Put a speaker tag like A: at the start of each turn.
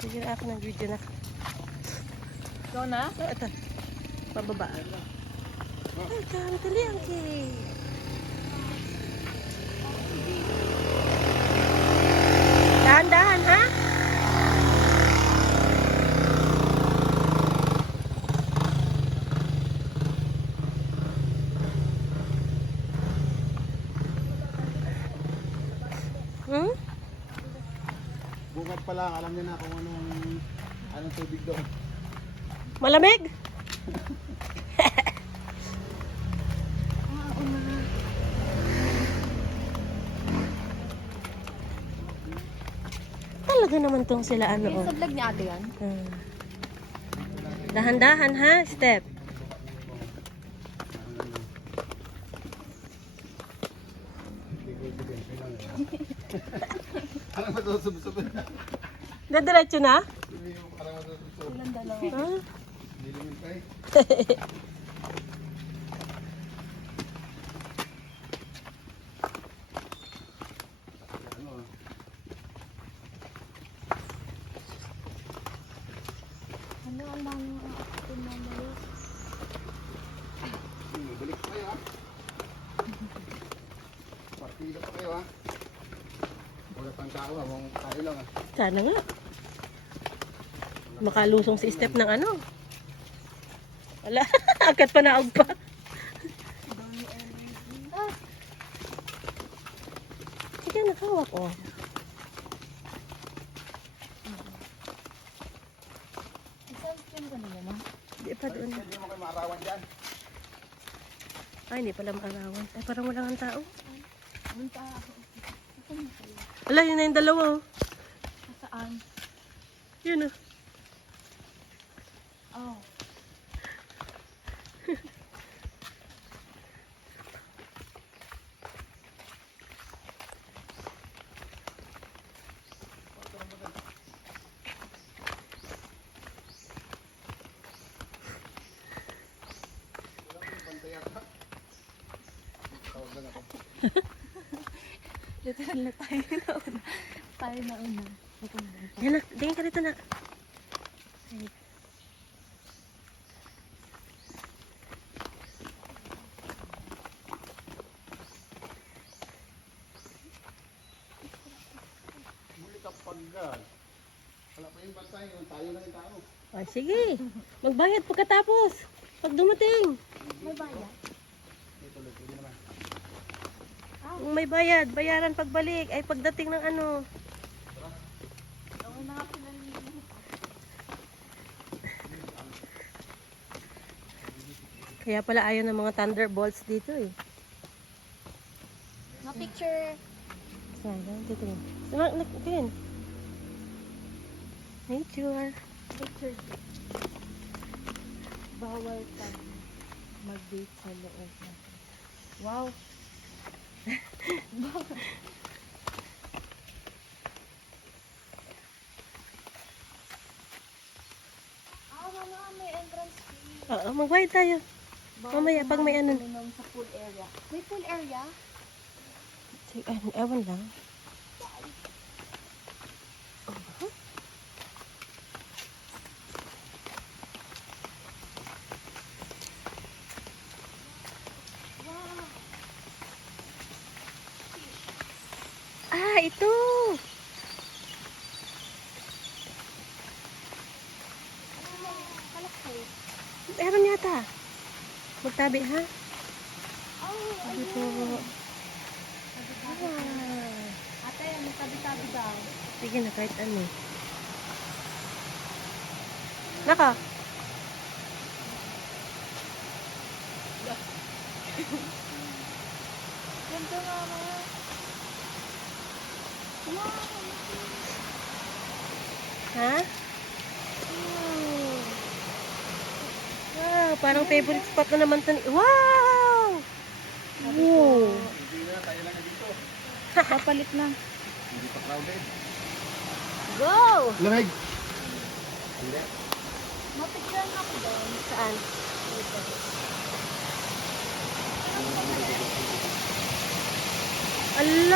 A: Na ako ng video na.
B: Ikaw na?
A: Ito. Pababa. Ay, kami tali ang cake. Dahan-dahan, ha? Hmm?
C: Bukad pa lang, alam niya na kung anong, anong tubig doon.
A: Malamig? Talaga naman tong sila ano.
B: Yung
A: Oh.
B: sa vlog ni ate yan?
A: Hmm. Dahan-dahan ha, step.
C: Parang masusubsob.
A: Dadiretso na?
C: Parang masusubsob.
B: Ilan dalawa?
A: Ha?
C: Nilimin pa eh. Ano ah.
B: Ang ng pinamalo?
C: Hmm, Balik ah. Partida pa kayo ah. Wala pang tao mong tayo lang ah.
A: Sana nga. Makalusong si step ng ano. Wala. Agad pa naog pa.
B: Ah,
A: Sige, nakawak oh. Di pa doon.
C: Hindi mo kayo maarawan dyan.
A: Ay, hindi pala maarawan. Ay, parang wala ang tao.
B: Punta ako.
A: Ala, yun na yung dalawa oh.
B: Saan?
A: Yun oh.
B: Oh. Literal na tayo na una. Tayo na una.
A: Yan na. Tingin ka dito na.
C: Ka paggal. Wala pa yung bantay, yung tayo lang yung tao.
A: Ay, sige. Magbayad pagkatapos. Pag dumating.
B: May bayad?
C: Ulit, hindi naman.
A: Kung may bayad, bayaran pagbalik. Ay, pagdating ng ano. Kaya pala ayaw ng mga thunderbolts dito eh.
B: Mga picture.
A: Saan? Dito rin. Sama, tingin. Nature.
B: Picture. Bawal ka mag-date sa loob. Wow. Ah, mama, may entrance fee.
A: Oo, magbayad tayo. Mamaya, pag may ano.
B: Sa pool area. May pool area?
A: Sige, ewan lang.
B: Wow.
A: Ah, ito!
B: Kalakay.
A: Meron yata. Magtabi, ha? Sabi po. Ah.
B: Ate, may tabi-tabi daw.
A: Sige na, kahit ano. Naka.
B: Ganda nga mga. Wow.
A: Ha?
B: Hmm.
A: Wow, parang favorite spot na naman to. Wow! Wow!
C: Hindi na, tayo lang dito.
B: Papalit na.
C: Hindi pa crowded.
A: Go!
C: Lamig! Hindi.
B: Mapicture na ako doon.
A: Saan? Allah!